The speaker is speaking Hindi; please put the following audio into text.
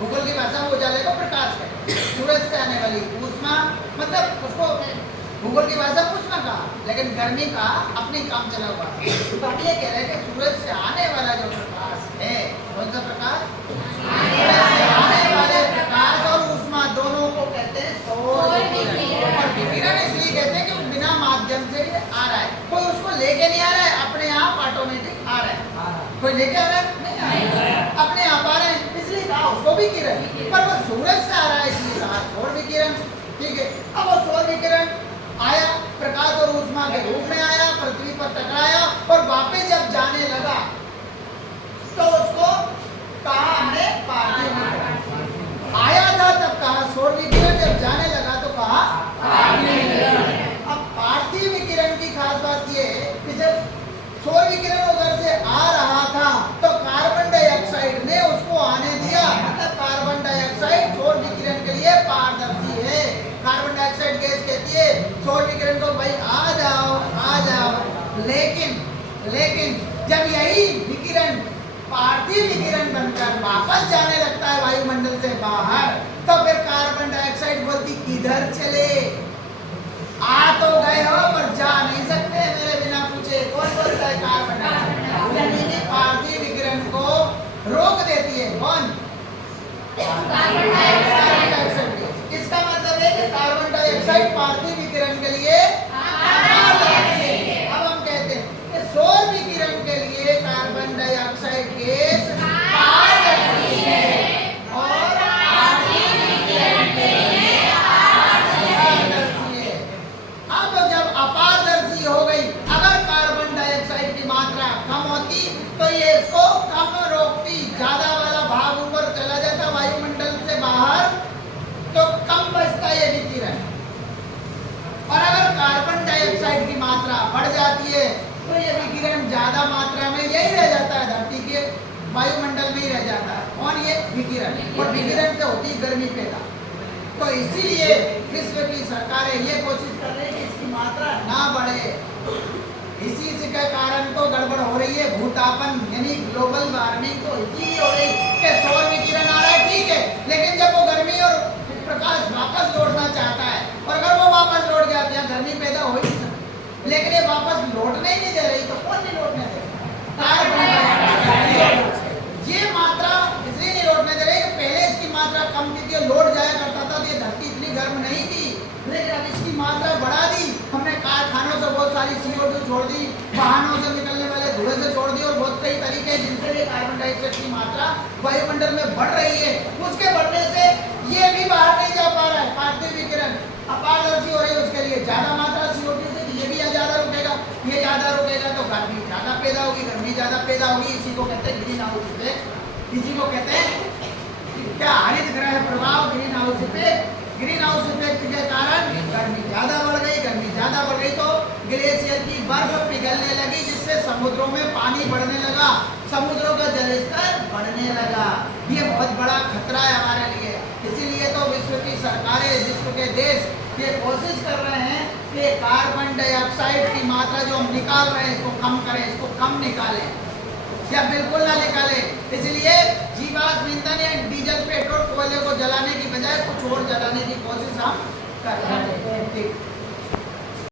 भूगोल की भाषा में उजाले को प्रकाश कहते हैं। सूरज से आने वाली ऊष्मा, मतलब उसको भूगोल की भाषा में ऊष्मा कहा, लेकिन गर्मी का अपनी काम चला हुआ है। तो हम ये कह रहे हैं कि सूरज से आने वाला जो प्रकाश है, कौन सा प्रकाश? सूरज से आने वाले प्रकाश और ऊष्मा दोनों को कहते हैं सौर विकिरण। और विकिरण इसलिए कहते हैं कि वो बिना माध्यम से भी आ रहा है, कोई उसको लेके नहीं आ रहा है, अपने आप ऑटोमेटिक आ रहा है। कोई लेके आ रहा है? नहीं आ रहा है, अपने आप आ रहे हैं, इसलिए कहा उसको भी किरण, पर वो सूरज से आ रहा है इसलिए कहा सौर विकिरण। ठीक है, अब वो सौर विकिरण आया, प्रकाश और ऊष्मा के रूप में आया, पृथ्वी पर टकराया और वापस जब जाने लगा तो उसको कहा हमने पार्थिव विकिरण। आया था तब कहा सौर विकिरण, जब जाने लगा तो कहा पार्थिव विकिरण। अब पार्थिव विकिरण की खास बात ये है कि जब सौर विकिरण उधर से आ रहा था तो कार्बन डाइऑक्साइड ने उसको आने दिया, मतलब कार्बन डाइऑक्साइड सौर विकिरण के लिए पारदर्शी है। कार्बन डाइऑक्साइड गैस कहती है सौर विकिरण को भाई आ जाओ आ जाओ, लेकिन जब यही विकिरण पार्थिव विकिरण बनकर वापस जाने लगता है वायुमंडल से बाहर, तो फिर कार्बन डाइऑक्साइड बोलती किधर चले, आ तो गए हो पर जा नहीं सकते मेरे बिना पूछे। कौन बोलता है? कार्बन डाइऑक्साइड, यानी कि पार्थिव विकिरण को रोक देती है। कौन? Carbon dioxide. इसका मतलब है कि कार्बन डाइऑक्साइड पार्थिव विकिरण के लिए पारदर्शी है। अब हम कहते हैं कि सौर विकिरण के लिए कार्बन डाइऑक्साइड गैस पारदर्शी है और पार्थिव विकिरण के लिए अपारदर्शी है। अब जब अपारदर्शी हो गई, अगर कार्बन डाइऑक्साइड की मात्रा कम होती तो ये इसको कम रोकती, ज्यादा वाला भाग ऊपर चला जाता वायुमंडल से बाहर, तो कम बचता ये विकिरण। और अगर कार्बन डाइऑक्साइड की मात्रा बढ़ जाती है तो ये विकिरण ज्यादा मात्रा में यही रह जाता है, धरती के वायुमंडल में ही रह जाता है। कौन? ये विकिरण। और विकिरण से होती है गर्मी पैदा। तो इसीलिए विश्व की सरकारें ये कोशिश कर रही है कि इसकी मात्रा ना बढ़े। इसी के कारण तो गड़बड़ हो रही है, भूतापन यानी ग्लोबल वार्मिंग तो इसीलिए हो रही कि सौर विकिरण आ रहा है, ठीक है, लेकिन जब वो गर्मी और प्रकाश वापस लौटना चाहता है, और अगर वो वापस लौट गया तो यहाँ गर्मी पैदा हो ही नहीं सकती, लेकिन ये वापस लौटने ही नहीं दे रही, तो कौन नहीं लौटने दे रहा? Carbon dioxide. ये मात्रा इसलिए नहीं लौटने दे रही कि पहले इसकी मात्रा कम थी, तो लौट जाया करता था, तो ये धरती इतनी गर्म नहीं थी, लेकिन अब इसकी मात्रा बढ़ा दी हमने। कारखानों से बहुत सारी CO2 छोड़ दी, वाहनों से निकलने वाले धुएं से छोड़ दी, और बहुत कई तरीके जिनसे ये कार्बन डाइऑक्साइड की मात्रा वायुमंडल में बढ़ रही है, उसके बढ़ने से ये भी बाहर नहीं जा पा रहा है। पार्थिव विकिरण अपारदर्शी हो रही है, उसके लिए ज्यादा मात्रा CO2 से ये भी ज्यादा रुकेगा, ये ज्यादा रुकेगा तो गर्मी ज्यादा पैदा होगी, गर्मी ज्यादा पैदा होगी। इसी को कहते हैं ग्रीन हाउस इफेक्ट। इसी को कहते हैं क्या? हरित गृह प्रभाव, green house effect. Green house effect के कारण गर्मी ज्यादा बढ़ गई, गर्मी ज्यादा बढ़ गई तो ग्लेशियर की बर्फ पिघलने लगी, जिससे समुद्रों में पानी बढ़ने लगा, समुद्रों का जलस्तर बढ़ने लगा। ये बहुत बड़ा खतरा है हमारे लिए। इसीलिए तो विश्व की सरकारें, विश्व के देश ये कोशिश कर रहे हैं कि कार्बन डाइऑक्साइड की मात्रा जो हम निकाल रहे हैं इसको कम करें, इसको कम निकालें या बिल्कुल ना निकालें। इसलिए जीवाश्म ईंधन या डीजल, पेट्रोल, कोयले को जलाने की बजाय कुछ और जलाने की कोशिश हम कर रहे हैं। ठीक।